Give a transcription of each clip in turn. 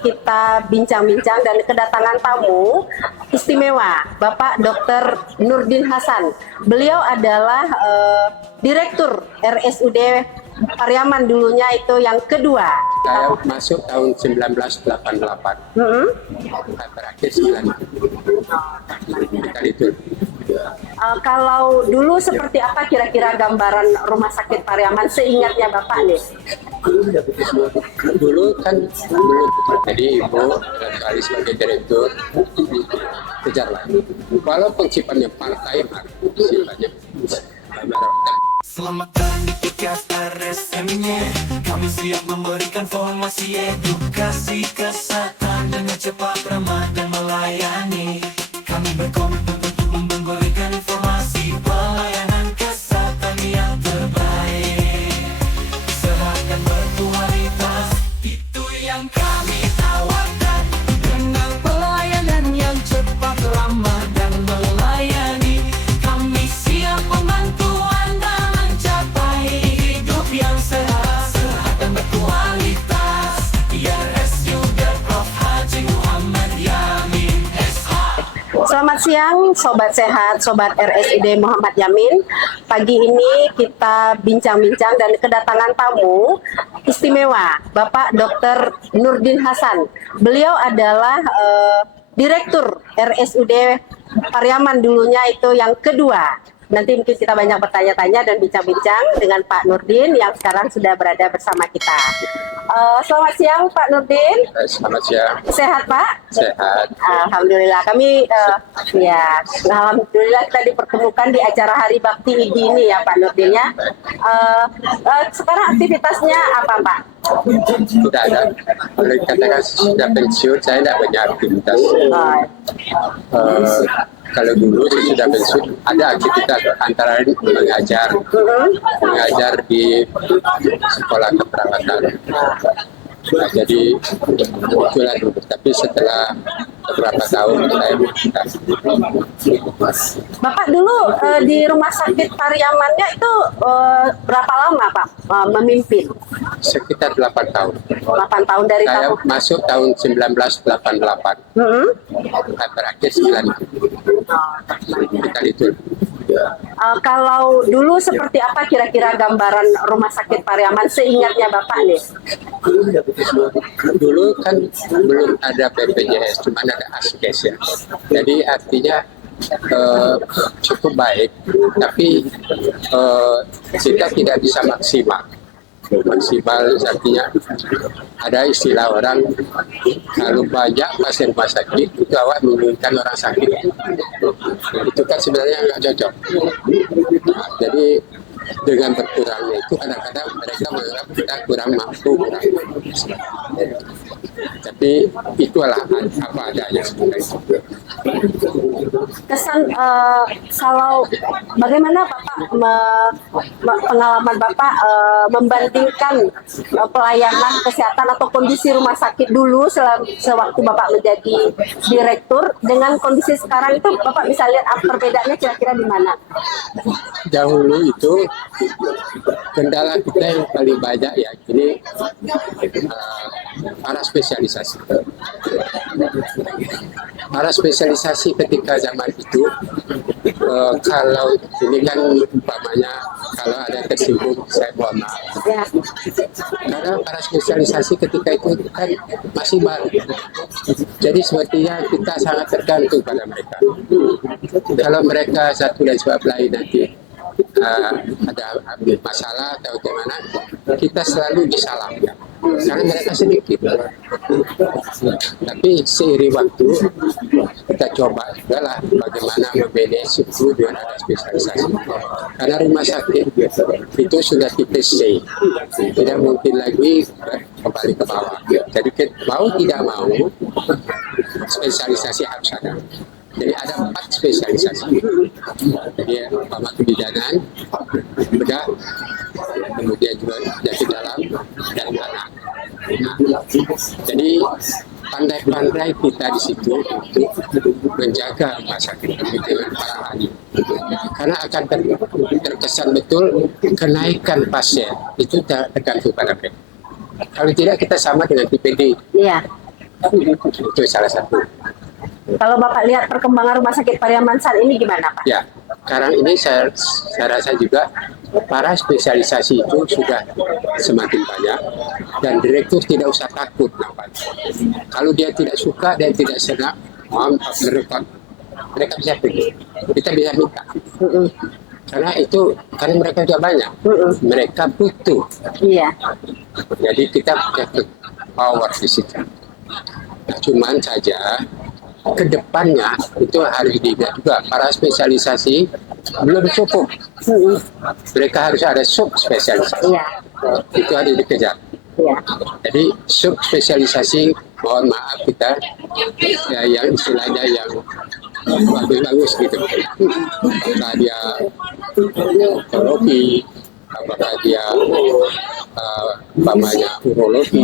kita bincang-bincang dan kedatangan tamu istimewa, Bapak Dr. Nurdin Hasan. Beliau adalah Direktur RSUD Pariaman dulunya itu yang kedua. Saya masuk tahun 1988. Terakhir 9 kali itu. Kalau dulu seperti apa kira-kira gambaran rumah sakit Pariaman seingatnya Bapak nih? Dulu kan belum jadi ibu kali sebagai direktur kejar lagi. Walaupun sifatnya partai, sifatnya Selamat datang di podcast RSM-nya. Kami siap memberikan informasi edukasi kesehatan dengan cepat, ramah dan melayani. Kami berkomitmen untuk memberikan informasi pelayanan kesehatan yang terbaik, sehat dan berkualitas. Itu yang kami tawarkan dengan pelayanan yang cepat, ramah dan melayani. Kami siap membantu Anda mencapai hidup yang sehat dan berkualitas. RSUD Prof. Haji Muhammad Yamin SH. Selamat siang Sobat Sehat, Sobat RSUD Muhammad Yamin. Pagi ini kita bincang-bincang dan kedatangan tamu istimewa, Bapak Dr. Nurdin Hasan. Beliau adalah Direktur RSUD Pariaman dulunya itu yang kedua. Nanti mungkin kita banyak bertanya-tanya dan bincang-bincang dengan Pak Nurdin yang sekarang sudah berada bersama kita. Selamat siang Pak Nurdin. Selamat siang. Sehat Pak? Sehat. Alhamdulillah. Kami alhamdulillah kita dipertemukan di acara Hari Bakti IDI ini ya Pak Nurdin ya. Sekarang aktivitasnya apa Pak? Tidak ada. Kalau dikatakan sudah pensiun, saya tidak punya aktivitas. Kalau dulu saya sudah pensiun, ada aktivitas antara lain mengajar di sekolah keperawatan. Nah, jadi itulah dulu. Tapi setelah beberapa tahun saya Bapak dulu di rumah sakit Pariamannya itu berapa lama Pak memimpin? sekitar 8 tahun. 8 tahun dari Saya tahun. masuk tahun 1988. Terakhir 9 kali itu. Kalau dulu seperti apa kira-kira gambaran rumah sakit Pariaman seingatnya Bapak nih? Dulu kan belum ada BPJS, cuma ada ASKES ya. Jadi artinya cukup baik, tapi kita tidak bisa maksimal. Maksimal artinya ada istilah orang, kalau banyak pasien rumah sakit itu awak menginginkan orang sakit, itu kan sebenarnya nggak cocok. Jadi dengan berkurangnya itu kadang-kadang mereka menganggap kita kurang mampu, tapi itulah apa adanya sebenarnya. Kesan kalau bagaimana Bapak pengalaman Bapak membandingkan pelayanan kesehatan atau kondisi rumah sakit dulu sewaktu Bapak menjadi direktur dengan kondisi sekarang itu Bapak bisa lihat perbedaannya kira-kira di mana? Dahulu itu kendala kita yang paling banyak ya ini para spesialisasi. Para spesialisasi ketika zaman itu kalau ini kan umpamanya kalau ada tersinggung saya mohon maaf. Ya. Karena para spesialisasi ketika itu kan masih baru. Jadi sepertinya kita sangat tergantung pada mereka. Kalau mereka satu dan sebab lain nanti ada masalah atau bagaimana, kita selalu disalahkan karena mereka sedikit. Tapi seiring waktu kita coba juga lah bagaimana memanage itu dengan ada spesialisasi. Karena rumah sakit itu sudah tipe C, tidak mungkin lagi kembali ke bawah. Jadi mau tidak mau spesialisasi harus ada. Jadi ada 4 spesialisasi. Jadi umpama kebidanan, bedah, kemudian juga penyakit dalam dan anak. Jadi pandai-pandai kita di situ untuk menjaga rumah sakit dengan para ahli. Karena akan terkesan betul kenaikan pasien itu tergantung pada mereka. Kalau tidak kita sama dengan TPD. Iya. Itu salah satu. Kalau Bapak lihat perkembangan Rumah Sakit Pariaman saat ini gimana Pak? Ya, sekarang ini saya rasa juga para spesialisasi itu sudah semakin banyak dan direktur tidak usah takut nampaknya. Kalau dia tidak suka dan tidak senang, mereka bisa pergi. Kita bisa minta. Karena mereka sudah banyak, mereka butuh. Iya. Jadi kita punya power di situ. Nah, cuman saja kedepannya itu harus dilihat juga para spesialisasi belum cukup. Mereka harus ada sub spesialisasi. Iya. Itu harus dikejar. Iya. Jadi sub spesialisasi, mohon maaf kita ya, yang istilahnya yang bagus-bagus gitu. Apakah dia onkologi, apakah dia urologi,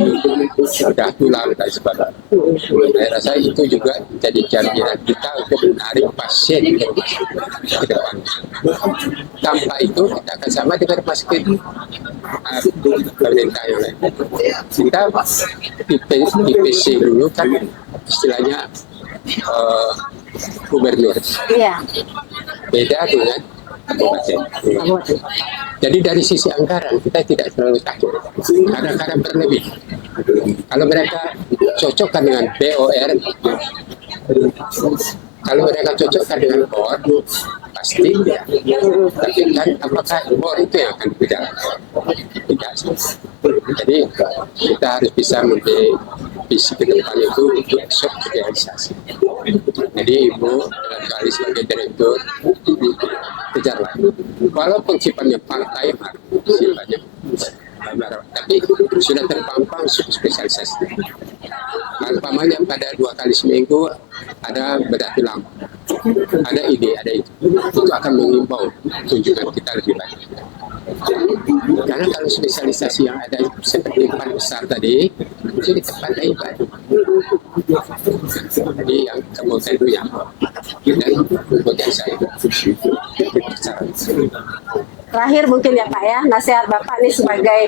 bedah tulang dan sebagainya. Saya rasa itu juga jadi jaminan kita untuk menarik pasien ke depan. Tanpa itu kita akan sama dengan rumah sakit pemerintah yang lain. Kita IPC dulu kan istilahnya gubernur. Iya. Beda dengan kabupaten. Jadi dari sisi anggaran kita tidak terlalu takut. Kadang-kadang berlebih. Kalau mereka cocokkan dengan BOR, kalau mereka cocokkan dengan BOR, pasti ya. Tapi kan apakah BOR itu yang akan berjalan? Tidak. Jadi kita harus bisa memberi visi ke depan itu untuk subspesialisasi. Jadi Ibu kali sebagai direktur kejarlah. Walaupun sifatnya partai, sifatnya tapi sudah terpampang subspesialisasi. Umpamanya pada 2 kali seminggu ada bedah tulang, ada ide, ada itu akan mengimbau kunjungan kita lebih banyak. Karena kalau spesialisasi yang ada seperti depan besar tadi itu di tempat lain baru. Jadi yang kemudian itu yang dan kemudian saya Terakhir mungkin ya Pak ya, nasihat Bapak nih sebagai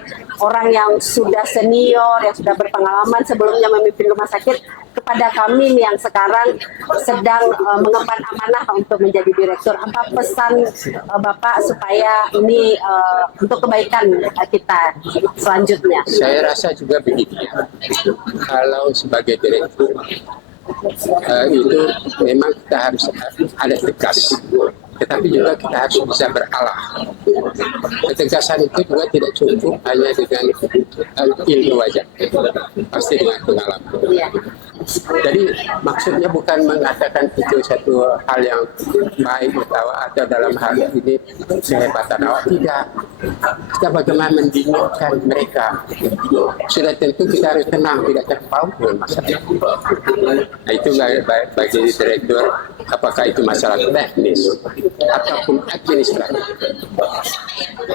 orang yang sudah senior, yang sudah berpengalaman sebelumnya memimpin rumah sakit, kepada kami nih yang sekarang sedang mengemban amanah untuk menjadi direktur. Apa pesan Bapak supaya ini untuk kebaikan kita selanjutnya? Saya rasa juga begini ya, kalau sebagai direktur itu memang kita harus ada tegas, tetapi juga kita harus bisa beralah. Ketegasan itu juga tidak cukup hanya dengan ilmu aja, pasti dengan pengalaman. Iya. Jadi maksudnya bukan mengatakan itu satu hal yang baik atau dalam hal ini kehebatan awak, tidak. Kita bagaimana mendinginkan mereka. Sudah tentu kita harus tenang, tidak terpaut dengan masalah. Nah, itu bagi direktur, apakah itu masalah teknis ataupun administratif.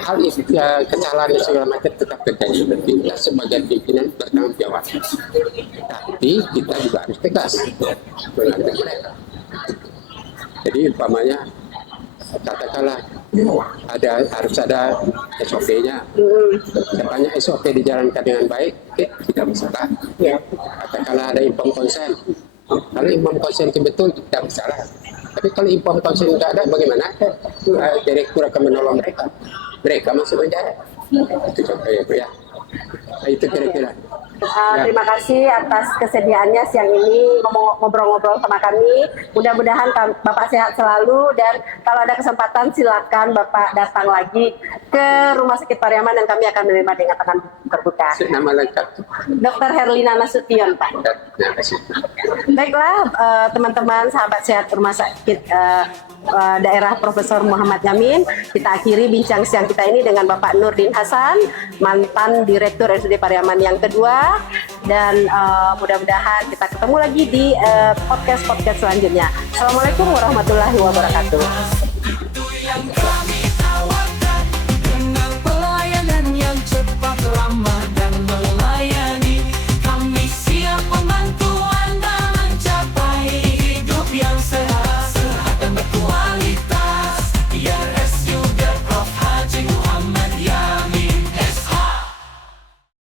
Hal itu kesalahan segala macam tetap terjadi. Kita sebagai pimpinan bertanggung jawab. Tapi kita juga harus tegas menghadapi mereka. Jadi umpamanya katakanlah harus ada SOP-nya. Sepanjang SOP dijalankan dengan baik, tidak masalah. Katakanlah ada inform konsen. Kalau inform konsen itu betul, tidak masalah. Tapi kalau inform konsen tidak ada, bagaimana? Direktur akan menolong mereka. Mereka masuk penjara. Itu contohnya, ya. Nah, itu kira-kira. Terima kasih atas kesediaannya siang ini ngobrol-ngobrol sama kami. Mudah-mudahan Bapak sehat selalu, dan kalau ada kesempatan silakan Bapak datang lagi ke Rumah Sakit Pariaman dan kami akan menerima dengan tangan terbuka. Nama lengkap Dr. Herlina Nasution, Pak. Terima kasih. Baiklah, teman-teman sahabat sehat Rumah Sakit Daerah Profesor Muhammad Yamin, kita akhiri bincang siang kita ini dengan Bapak Nurdin Hasan, mantan Direktur RSUD Pariaman yang kedua, dan mudah-mudahan kita ketemu lagi di podcast selanjutnya. Assalamualaikum warahmatullahi wabarakatuh.